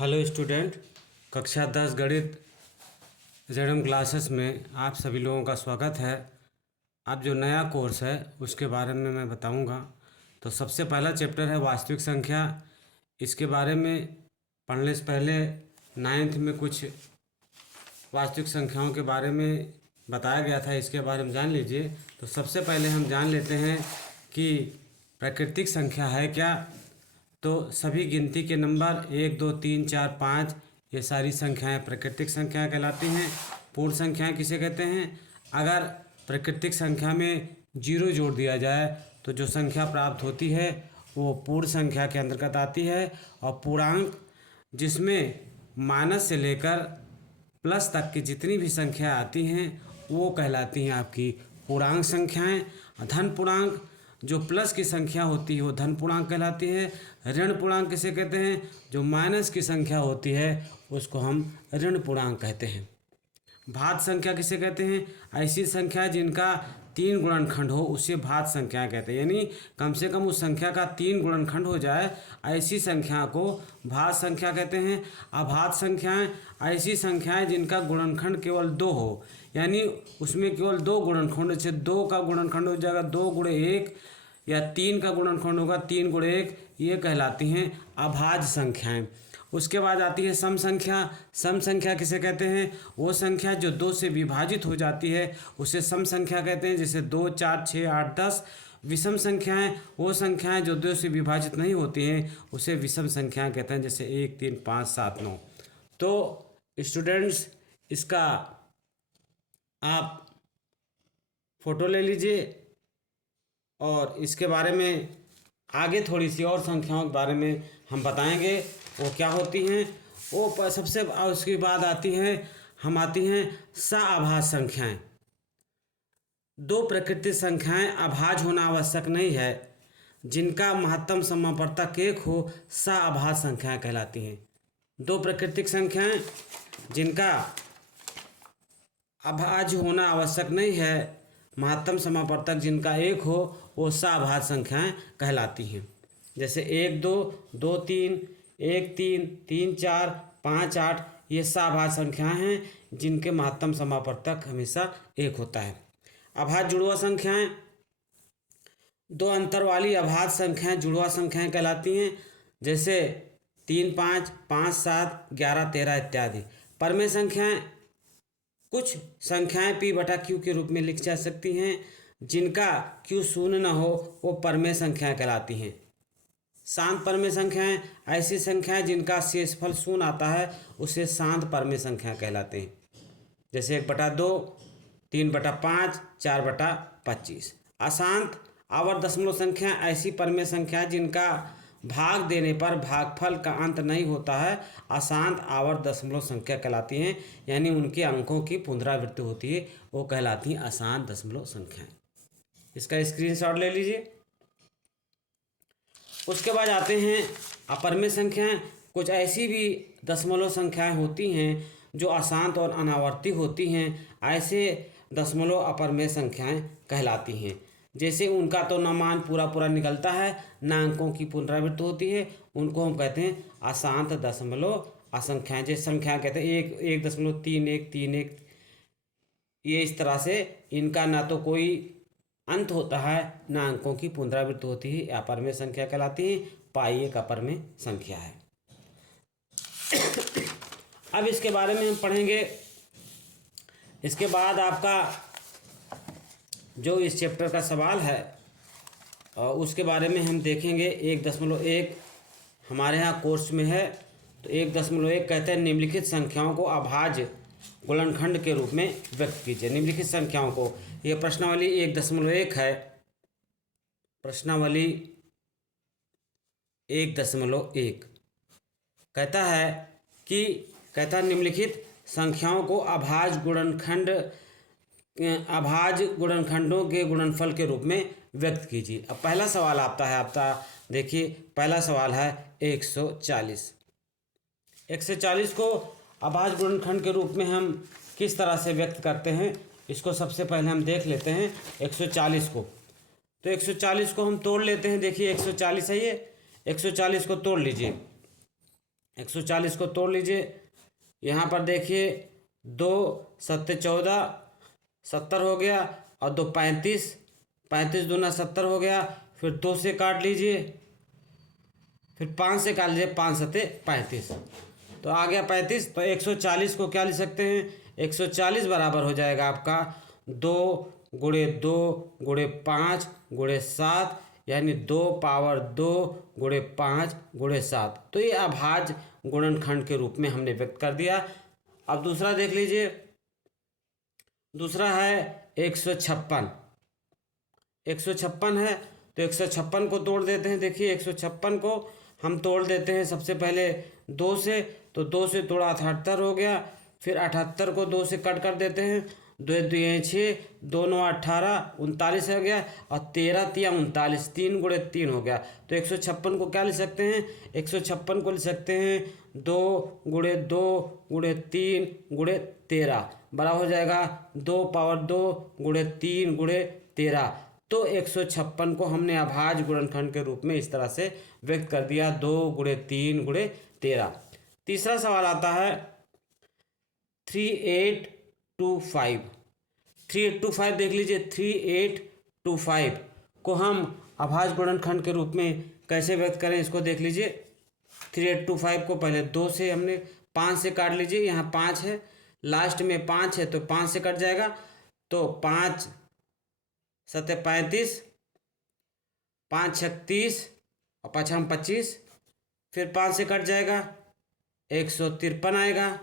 Hello student, कक्षा 10 गणित जेडम classes में आप सभी लोगों का स्वागत है। अब जो नया कोर्स है उसके बारे में मैं बताऊंगा। तो सबसे पहला चैप्टर है वास्तविक संख्या। इसके बारे में पढ़ने से पहले 9th में कुछ वास्तविक संख्याओं के बारे में बताया गया था, इसके बारे में जान लीजिए। तो सबसे पहले हम जान लेते हैं कि प्राकृतिक संख्या है क्या। तो सभी गिनती के नंबर 1 2 3 4 5 ये सारी संख्याएं प्राकृतिक संख्याएं कहलाती हैं। पूर्ण संख्याएं किसे कहते हैं? अगर प्राकृतिक संख्या में जीरो जोड़ दिया जाए तो जो संख्या प्राप्त होती है वो पूर्ण संख्या के अंतर्गत आती है। और पूर्णांक जिसमें माइनस से लेकर प्लस तक की जितनी भी संख्या आती हैं वो कहलाती हैं आपकी पूर्णांक संख्याएं। धन पूर्णांक जो प्लस की संख्या होती है वो धन पूर्णांक कहलाती है। ऋण पूर्णांक किसे कहते हैं? जो माइनस की संख्या होती है उसको हम ऋण पूर्णांक कहते हैं। भाज्य संख्या किसे कहते हैं? ऐसी संख्या जिनका 3 गुणनखंड हो उसे भाज्य संख्या कहते हैं। यानी कम से कम उस संख्या का 3 गुणनखंड हो जाए, ऐसी संख्या को भाज्य संख्या कहते हैं। अभाज्य संख्याएं ऐसी संख्याएं जिनका गुणनखंड केवल 2 हो, यानी उसमें केवल 2 गुणनखंड, जैसे 2 का गुणनखंड हो जाएगा 2 गुणे 1, या 3 का गुणनखंड होगा 3 गुणे 1, ये कहलाती हैं अभाज्य संख्याएं। उसके बाद आती है सम संख्या। सम संख्या किसे कहते हैं? वो संख्या जो 2 से विभाजित हो जाती है उसे सम संख्या कहते हैं, जैसे 2 4 6 8 10। विषम संख्याएं वो संख्याएं जो 2 से विभाजित नहीं होती हैं उसे विषम संख्याएं कहते हैं, जैसे 1 3 5 7 9। तो स्टूडेंट्स, इसका आप फोटो ले लीजिए और इसके बारे में आगे थोड़ी सी और संख्याओं के बारे में हम बताएंगे वो क्या होती हैं। वो सबसे उसके बाद आती हैं सअभाज्य संख्याएं। 2 प्राकृतिक संख्याएं अभाज्य होना आवश्यक नहीं है, जिनका महत्तम समापवर्तक 1 हो सअभाज्य संख्याएं कहलाती हैं। 2 प्राकृतिक संख्याएं जिनका अभाज्य होना आवश्यक नहीं है, महत्तम समापवर्तक जिनका 1 हो वो सअभाज्य संख्याएं कहलाती हैं। जैसे 1 2 2 3 1 3 3 4 5 8 ये सअभाज्य संख्याएं हैं जिनके महत्तम समापवर्तक हमेशा 1 होता है। अभाज्य जुड़वा संख्याएं 2 अंतर वाली अभाज्य संख्याएं जुड़वा संख्याएं कहलाती हैं, जैसे 3 5 5 7 11 13 इत्यादि। परमेय संख्याएं कुछ संख्याएं p बटा q के रूप में लिखी जा सकती हैं, जिनका q शून्य न हो वो परमेय संख्याएं कहलाती हैं। शांत परमेय संख्याएं ऐसी संख्याएं जिनका शेषफल शून्य आता है उसे शांत परमेय संख्या कहलाते हैं, जैसे 1/2 3/5 4/25। अशांत आवर्त दशमलव संख्या ऐसी परमेय संख्या जिनका भाग देने पर भागफल का अंत नहीं होता है, अशांत आवर्त दशमलव संख्या कहलाती हैं। यानी उनके अंकों की पुनरावृत्ति होती है, वो कहलाती हैं अशांत दशमलव संख्याएं। इसका स्क्रीनशॉट ले लीजिए। उसके बाद आते हैं अपरमेय संख्याएं। कुछ ऐसी भी दशमलव संख्याएं होती हैं जो अशांत और अनावर्ती होती हैं, ऐसे दशमलव अपरमेय संख्याएं कहलाती हैं। जैसे उनका तो न मान पूरा निकलता है न अंकों की पुनरावृत्ति होती है, उनको हम कहते हैं अशांत दशमलव असंख्याएं। जैसे संख्या कहते हैं 1.3131, ये इस तरह से इनका ना तो कोई अंत होता है न अंकों की पुनरावृत्ति होती है, अपरमेय संख्या कहलाती है। पाई एक अपरमेय संख्या है। अब इसके बारे में हम पढ़ेंगे। इसके बाद आपका जो इस चैप्टर का सवाल है उसके बारे में हम देखेंगे। 1.1 हमारे यहाँ कोर्स में है, तो 1.1 कहते हैं निम्नलिखित संख्याओं को अभाज्य गुणनखंड के रूप में व्यक्त कीजिए। निम्नलिखित संख्याओं को, यह प्रश्नावली 1.1 है। प्रश्नावली 1.1 कहता है निम्नलिखित संख्याओं को अभाज्य गुणनखंडों के गुणनफल के रूप में व्यक्त कीजिए। अब पहला सवाल आपका देखिए, पहला सवाल है 140। 140 को अभाज्य गुणनखंड के रूप में हम किस तरह से व्यक्त करते हैं, इसको सबसे पहले हम देख लेते हैं 140 को। तो 140 को हम तोड़ लेते हैं। देखिए 140 है, ये 140 को तोड़ लीजिए। 140 को तोड़ लीजिए। यहाँ पर देखिए 2 सत्ते 14, 70 हो गया, और 2 35, 35 दूना 70 हो गया। फिर 2 से काट लीजिए, फिर 5 से काट लीजिए, 5 सत्ते 35, तो आ गया 35। तो 140 को क्या लिख सकते हैं, 140 बराबर हो जाएगा आपका 2 गुणे 2 गुणे 5 गुणे 7, यानी 2 पावर 2 गुणे 5 गुणे 7। तो ये अभाज्य गुणनखंड के रूप में हमने व्यक्त कर दिया। अब दूसरा देख लीजिए, दूसरा है 156। 156 है, तो 156 को तोड़ देते हैं। देखिए 156 को हम तोड़ देते हैं सबसे पहले 2 से, तो 2 से तोड़ा 78 हो गया। फिर 78 को 2 से कट कर देते हैं, 2 2 6, 2 9 18, 39 हो गया, और 13 3 39, 3 गुणे 3 हो गया। तो 156 को क्या लिख सकते हैं, 156 को लिख सकते हैं 2 गुणे 2 गुणे 3 गुणे 13, बड़ा हो जाएगा 2 पावर 2 गुणे 3 गुणे 13। तो 156 को हमने अभाज्य गुणनखंड के रूप में इस तरह से व्यक्त कर दिया, 2 गुणे 3 गुणे 13। तीसरा सवाल आता है 3825। 3825 देख लीजिए, 3825 को हम अभाज्य गुणनखंड के रूप में कैसे व्यक्त करें, इसको देख लीजिए। 3825 को पहले 2 से हमने 5 से काट लीजिए, यहाँ 5 है, लास्ट में 5 है, तो 5 से कट जाएगा, तो 5 सत्ते 35, 5 36, और 5 हम 25, फिर 5 से कट जाएगा, 153 आएगा।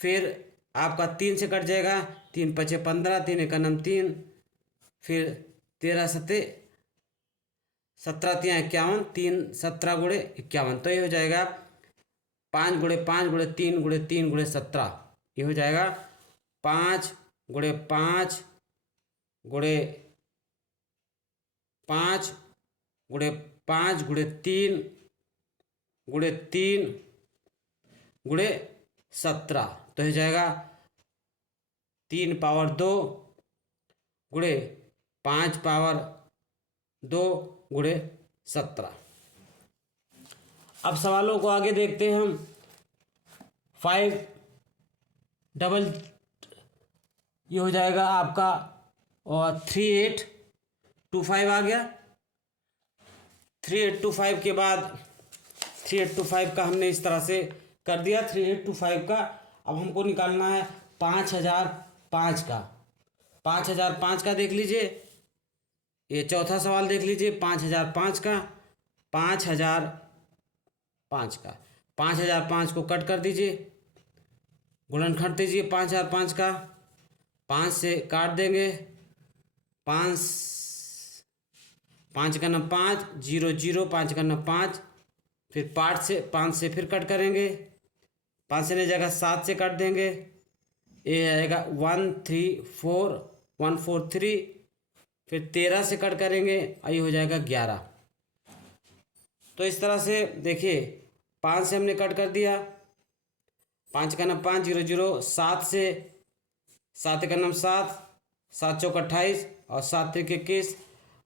फिर आपका 3 से कट जाएगा, 3 5 15, 3 1 9 3, फिर 13 सत्ते 17 3 51, 3 17 गुणे 51, तो ये हो जाएगा 5 गुणे 5 गुणे 3 गुणे 3 गुणे 17, ये हो जाएगा 5 गुणे 5 गुणे 5 गुणे 5 गुणे 3 गुणे 3 गुणे 17, तो हो जाएगा 3 पावर 2 गुणे 5 पावर 2 गुणे 17। अब सवालों को आगे देखते हैं हम। 5 डबल, ये हो जाएगा आपका, और 3825 आ गया। 3825 के बाद 3825 का हमने इस तरह से कर दिया। 3825 का अब हमको निकालना है 5005 का। 5005 का देख लीजिए, ये चौथा सवाल देख लीजिए, 5005 का, 5005 का, 5005 को कट कर दीजिए, गुणनखंड दीजिए 5005 का, 5 से काट देंगे, 5 5 का 5 0 0, 5 का 5, फिर 5 से फिर कट करेंगे, 5 से नहीं जाएगा 7 से काट देंगे, ये आएगा 1 3 4 1 4 3, फिर 13 से कट करेंगे, ये हो जाएगा 11। तो इस तरह से देखिए 5 से हमने कट कर दिया, 5 का 5 0 0, 7 से 7 का 7, 7 चौक 28, और 7 त्रिक 21,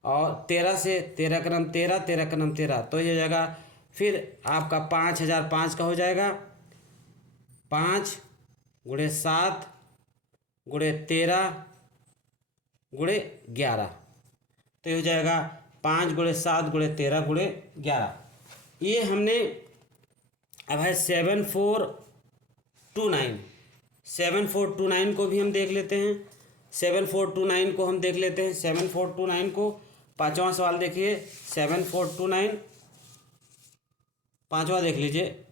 और 13 से 13 का 13, 13 का 13, तो ये हो जाएगा फिर आपका 5005 का हो जाएगा 5 गुणे 7 गुणे 13 गुणे 11, तो ये हो जाएगा 5 गुणे 7 गुणे 13 गुणे 11। ये हमने अब है 7429। 7429 को भी हम देख लेते हैं। 7429 को हम देख लेते हैं। 7429 को पांचवा सवाल देखिए। 7429 पांचवा देख लीजिए।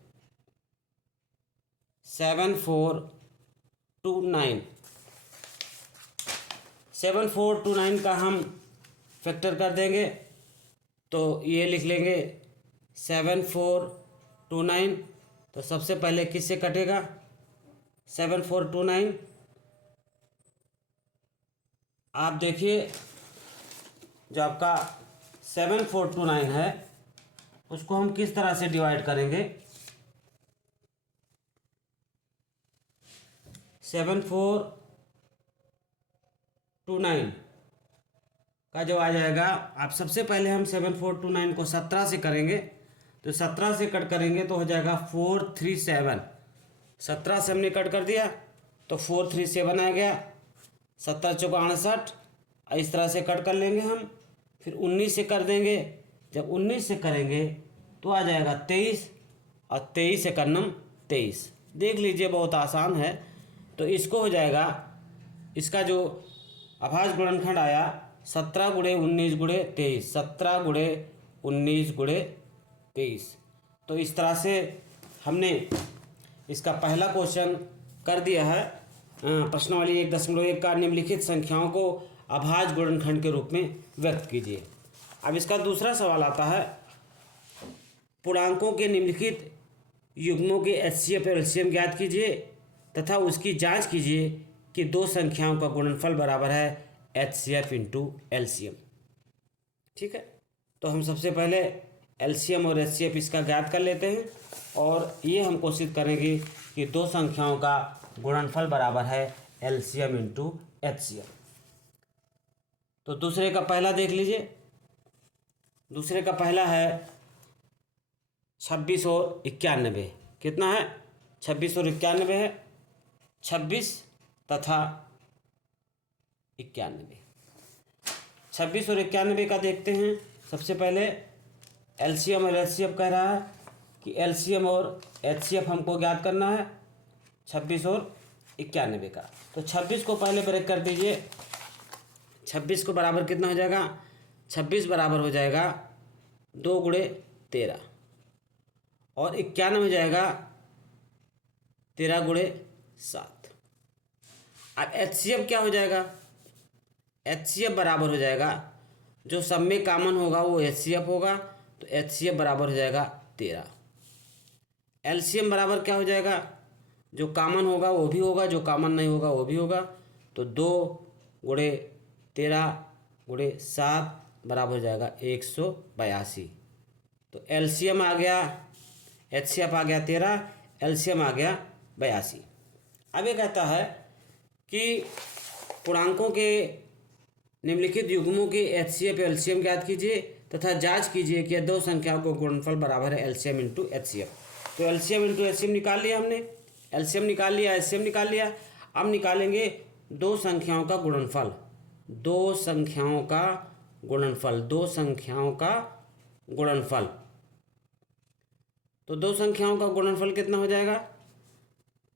7429 7429 का हम फैक्टर कर देंगे, तो ये लिख लेंगे 7429। तो सबसे पहले किससे कटेगा 7429, आप देखिए जो आपका 7429 है उसको हम किस तरह से डिवाइड करेंगे। 7429 का जो आ जाएगा, आप सबसे पहले हम 7429 को 17 से करेंगे, तो 17 से कट करेंगे तो हो जाएगा 437। 17 से हमने कट कर दिया तो 437 आ गया। 17 चौका 68, इस तरह से कट कर लेंगे हम। फिर 19 से कर देंगे, जब 19 से करेंगे तो आ जाएगा 23, और 23 से करनम 23। देख लीजिए बहुत आसान है। तो इसको हो जाएगा, इसका जो अभाज्य गुणनखंड आया 17 गुणे 19 गुणे 23, 17 गुणे 19 गुणे 23। तो इस तरह से हमने इसका पहला क्वेश्चन कर दिया है। प्रश्नावली 1.1 का निम्नलिखित संख्याओं को अभाज्य गुणनखंड के रूप में व्यक्त कीजिए। अब इसका दूसरा सवाल आता है, पूर्णांकों के निम्नलिखित युग्मों के एचसीएफ और एलसीएम ज्ञात कीजिए तथा उसकी जांच कीजिए कि दो संख्याओं का गुणनफल बराबर है एचसीएफ इंटू एलसीएम। ठीक है, तो हम सबसे पहले एलसीएम और एचसीएफ इसका ज्ञात कर लेते हैं, और ये हम कोशिश करेंगे कि दो संख्याओं का गुणनफल बराबर है एलसीएम इंटू एचसीएफ। तो दूसरे का पहला देख लीजिए। दूसरे का पहला है 26 और 91। कितना है? 26 और 91 है। 26 तथा 91, 26 और 91 का देखते हैं। सबसे पहले एलसीएम और एचसीएफ कह रहा है कि एलसीएम और एचसीएफ हमको ज्ञात करना है 26 और 91 का। तो 26 को पहले ब्रेक कर दीजिए। 26 को बराबर कितना हो जाएगा? 26 बराबर हो जाएगा 2 गुणे 13, और 91 हो जाएगा 13 गुणे 7। अब एचसीएफ क्या हो जाएगा? एचसीएफ बराबर हो जाएगा, जो सब में कॉमन होगा वो एचसीएफ होगा, तो एचसीएफ बराबर हो जाएगा 13। एलसीएम बराबर क्या हो जाएगा? जो कॉमन होगा वो भी होगा, जो कॉमन नहीं होगा वो भी होगा। तो 2 गुणे 13 गुणे 7 बराबर हो जाएगा 182। तो एलसीएम आ गया, एचसीएफ आ गया 13, एलसीएम आ गया 82। अब ये कहता है कि पूर्णांकों के निम्नलिखित युग्मों के एचसीएफ एलसीएम ज्ञात कीजिए तथा जांच कीजिए कि दो संख्याओं को गुणनफल बराबर है एलसीएम इंटू एचसीएफ। तो एलसीएम इंटू एचसीएम निकाल लिया हमने, एलसीएम निकाल लिया, एचसीएम निकाल लिया। अब निकालेंगे दो संख्याओं का गुणनफल, दो संख्याओं का गुणनफल, दो संख्याओं का गुणनफल। तो दो संख्याओं का गुणनफल कितना हो जाएगा?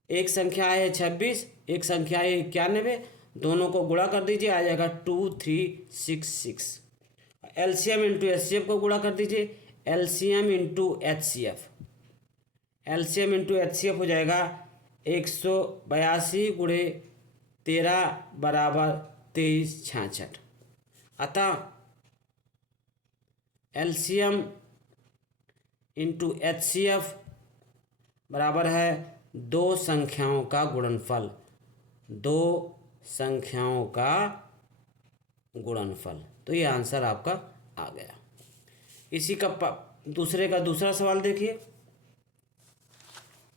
एक संख्या है 26, एक संख्या है 91, दोनों को गुणा कर दीजिए, आ जाएगा 2366। एलसीएम इंटू एचसीएफ को गुणा कर दीजिए, LCM into HCF, LCM into HCF हो जाएगा 182 गुणे 13 बराबर 2366। अतः एलसीएम इंटू एचसीएफ बराबर है दो संख्याओं का गुणनफल, दो संख्याओं का गुणनफल। तो ये आंसर आपका आ गया। इसी का दूसरे का दूसरा सवाल देखिए।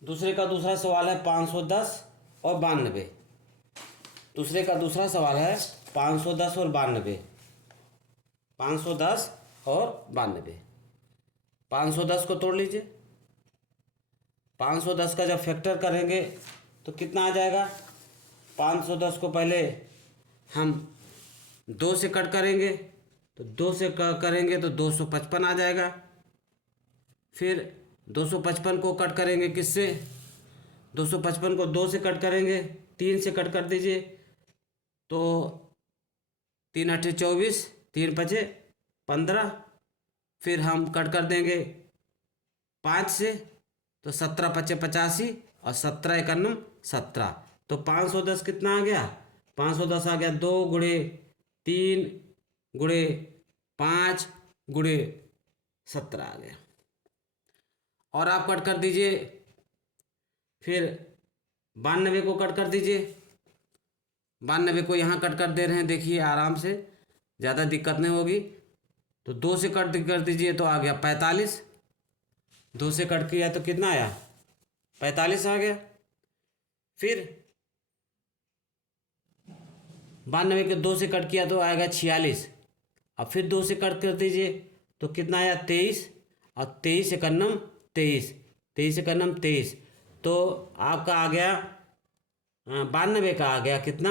दूसरे का दूसरा सवाल है 510 और 92। दूसरे का दूसरा सवाल है 510 और 92, 510 और 92। 510 को तोड़ लीजिए। 510 का जब फैक्टर करेंगे तो कितना आ जाएगा? 510 को पहले हम 2 से कट करेंगे, तो 2 से करेंगे तो 255 आ जाएगा। फिर 255 को कट करेंगे किससे? 255 को 2 से कट करेंगे, 3 से कट कर दीजिए, तो 3 8 24, 3 5 15। फिर हम कट कर देंगे 5 से, तो 17 5 85 और 17 1 17। तो 510 कितना आ गया? 510 आ गया 2 गुणे 3 गुणे 5 गुणे 17 आ गया। और आप कट कर दीजिए, फिर 92 को कट कर दीजिए। 92 को यहाँ कट कर दे रहे हैं, देखिए आराम से, ज़्यादा दिक्कत नहीं होगी। तो 2 से कट कर दीजिए तो आ गया 45। 2 से कट किया तो कितना आया? 45 आ गया। फिर 92 के 2 से कट किया तो आएगा 46। अब फिर 2 से कट कर दीजिए तो कितना आया? 23। और 23 एकन्नम 23, 23 एकन्नम 23, तो आपका आ गया 92 का आ गया कितना,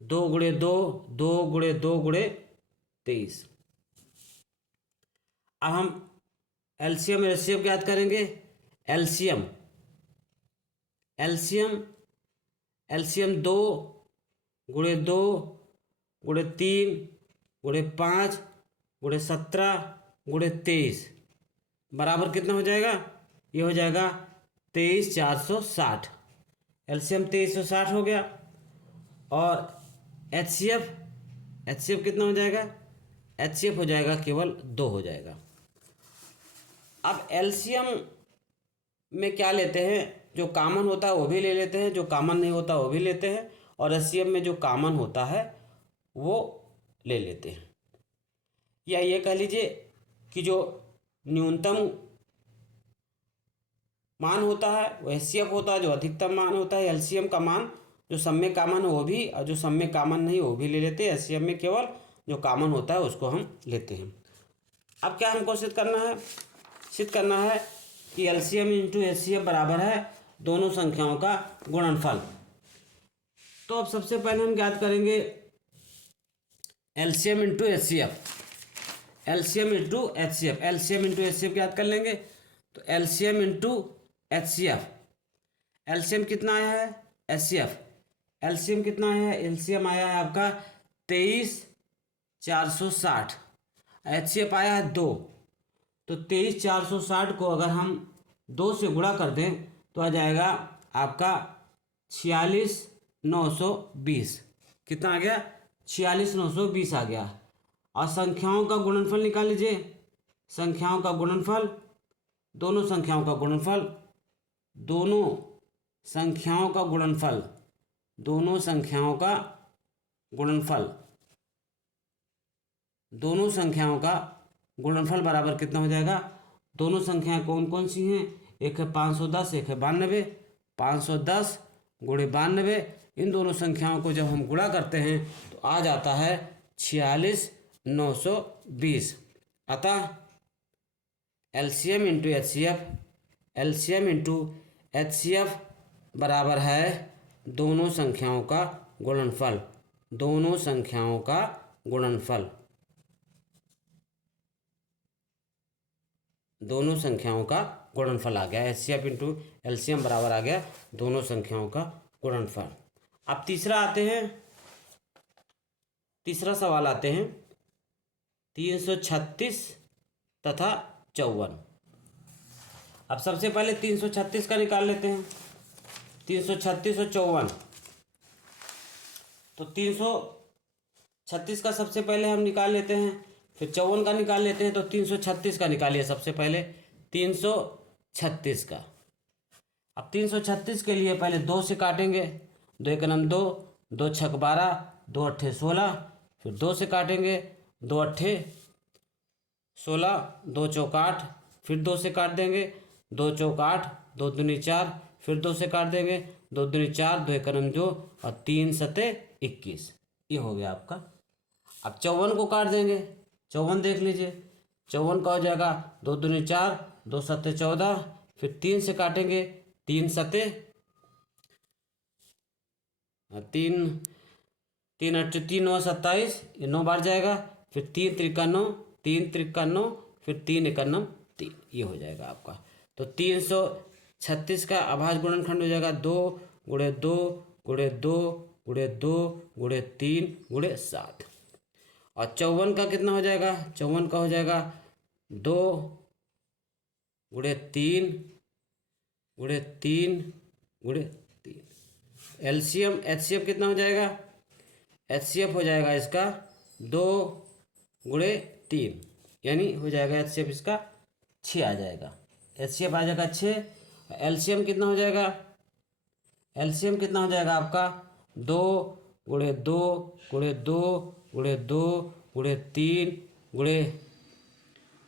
2 × 2, 2 × 2 × 23। अब हम एलसीएम एलसीएम याद करेंगे। एलसीएम एलसीएम एलसीएम 2 × 2 × 3 × 5 × 17 × 23 बराबर कितना हो जाएगा, ये हो जाएगा 23,460। एलसीएम 2360 हो गया। और एचसीएफ कितना हो जाएगा, एचसीएफ हो जाएगा केवल 2 हो जाएगा। अब एलसीएम में क्या लेते हैं, जो कॉमन होता है वो भी ले लेते हैं, जो कॉमन नहीं होता वो भी लेते हैं, और एचसीएफ में जो कॉमन होता है वो ले लेते हैं। या ये कह लीजिए कि जो न्यूनतम मान होता है वो एचसीएफ होता है, जो अधिकतम मान होता है एलसीएम का मान, जो सब में कॉमन वो भी, और जो सब में कॉमन नहीं वो भी ले लेते हैं। एचसीएफ में केवल जो कॉमन होता है उसको हम लेते हैं। अब क्या हमको सिद्ध करना है, सिद्ध करना है कि एलसीएम इंटू एचसीएफ बराबर है दोनों संख्याओं का गुणनफल। तो अब सबसे पहले हम ज्ञात करेंगे LCM into HCF, LCM into HCF, LCM into HCF ज्ञात कर लेंगे। तो एलसीएम इंटू एचसीएफ, एलसीएम कितना आया है, एचसीएफ एलसीएम कितना आया है, एलसीएम आया है आपका 23,460, एचसीएफ आया है 2। तो 23,460 को अगर हम 2 से गुणा कर दें तो आ जाएगा आपका 46,920। कितना आ गया, 46,920 आ गया। और संख्याओं का गुणनफल निकाल लीजिए, संख्याओं का गुणनफल, दोनों संख्याओं का गुणनफल, दोनों संख्याओं का गुणनफल, दोनों संख्याओं का गुणनफल, दोनों संख्याओं का गुणनफल बराबर कितना हो जाएगा। दोनों संख्याएं कौन कौन सी हैं, एक है 510, एक है 92, 510 × 92, इन दोनों संख्याओं को जब हम गुणा करते हैं तो आ जाता है 46,920। अतः LCM into HCF, LCM into HCF बराबर है दोनों संख्याओं का गुणनफल, दोनों संख्याओं का गुणनफल, दोनों संख्याओं का गुणनफल आ गया। एचसीएफ इंटू एलसीएम बराबर आ गया दोनों संख्याओं का गुणनफल। अब तीसरा आते हैं, तीसरा सवाल आते हैं 336 तथा 54। अब सबसे पहले 336 का निकाल लेते हैं, 336 और 54। तो 336 का सबसे पहले हम निकाल लेते हैं, फिर 54 का निकाल लेते हैं। तो 336 का निकालिए सबसे पहले, 336 का। अब 336 के लिए पहले 2 से काटेंगे, 2 एकनम 2, 2 छक 12, 2 अट्ठे 16, फिर 2 से काटेंगे, 2 अट्ठे 16, 2 चौक 8, फिर 2 से काट देंगे, 2 चौक 8, 2 दूनी 4, फिर 2 से काट देंगे, 2 दूनी 4, 2 एकनम 2 और 3 सते 21। ये हो गया आपका। अब 54 को काट देंगे, 54 देख लीजिए, 54 का हो जाएगा 2 दूनी 4, 2 सत्ते 14, फिर 3 से काटेंगे, 3 सत्ते 3, 3 अट्ठे 3 9 27, ये 9 बार जाएगा, फिर 3 त्रिका 9, 3 त्रिका 9, फिर 3 एकन्नम 3, ये हो जाएगा आपका। तो 336 का अभाज्य गुणनखंड हो जाएगा 2 × 2 × 2 × 2 × 3 × 7। और 54 का कितना हो जाएगा, 54 का हो जाएगा 2 × 3 × 3 × 3। एलसीएम एचसीएफ कितना हो जाएगा, एचसीएफ हो जाएगा इसका 2 × 3, यानी हो जाएगा एचसीएफ इसका 6 आ जाएगा, एचसीएफ आ जाएगा 6। एलसीएम कितना हो जाएगा, एलसीएम कितना हो जाएगा आपका 2 × 2 × 2 × 2 × 3 ×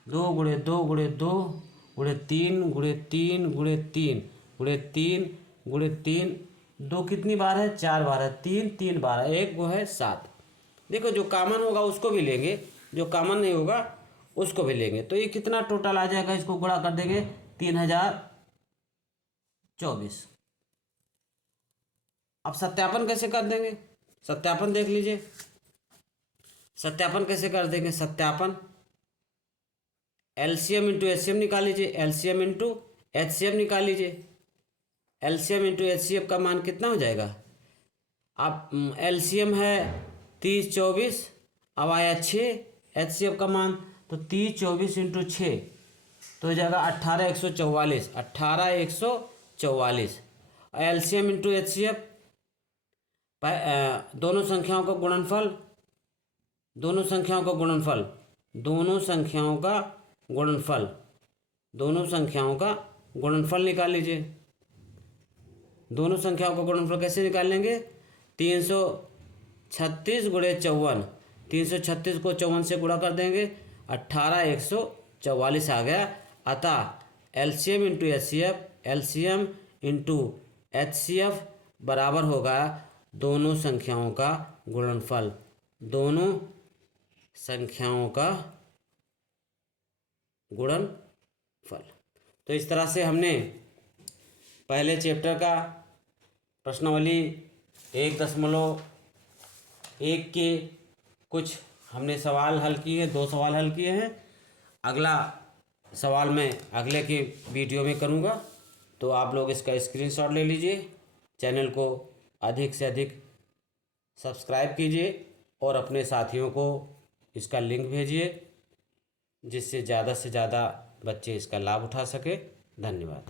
2 × 2 × 2 × 3 × 3 × 3 × 3 × 3, 2 कितनी बार है, 4 बार है, 3 3 बार है, एक वो है 7। देखो जो कॉमन होगा उसको भी लेंगे, जो कॉमन नहीं होगा उसको भी लेंगे। तो ये कितना टोटल आ जाएगा, इसको गुणा कर देंगे 3024। अब सत्यापन कैसे कर देंगे, सत्यापन देख लीजिए। सत्यापन कैसे कर देंगे, सत्यापन एलसीएम इंटू एचसीएम निकाल लीजिए, एलसीएम इंटू एचसीएफ निकाल लीजिए। एलसीएम इंटू एचसीएफ का मान कितना हो जाएगा, आप एलसीएम है 3024, अब आया 6 एचसीएफ का मान, तो 3024 इंटू 6 तो हो जाएगा 18144, 18144। एलसीएम इंटू एचसीएफ, दोनों संख्याओं का गुणनफल, दोनों संख्याओं का गुणनफल, दोनों संख्याओं का गुणनफल, दोनों संख्याओं का गुणनफल निकाल लीजिए। दोनों संख्याओं का गुणनफल कैसे निकाल लेंगे, 336 गुणे 54, 336 को 54 से गुणा कर देंगे, 18144 आ गया। अतः LCM into HCF, LCM into HCF बराबर होगा दोनों संख्याओं का गुणनफल, दोनों संख्याओं का गुणनफल। तो इस तरह से हमने पहले चैप्टर का प्रश्नावली 1.1 के कुछ हमने सवाल हल किए, 2 सवाल हल किए हैं। अगला सवाल मैं अगले के वीडियो में करूँगा, तो आप लोग इसका स्क्रीनशॉट ले लीजिए। चैनल को अधिक से अधिक सब्सक्राइब कीजिए और अपने साथियों को इसका लिंक भेजिए, जिससे ज़्यादा से ज़्यादा बच्चे इसका लाभ उठा सके। धन्यवाद।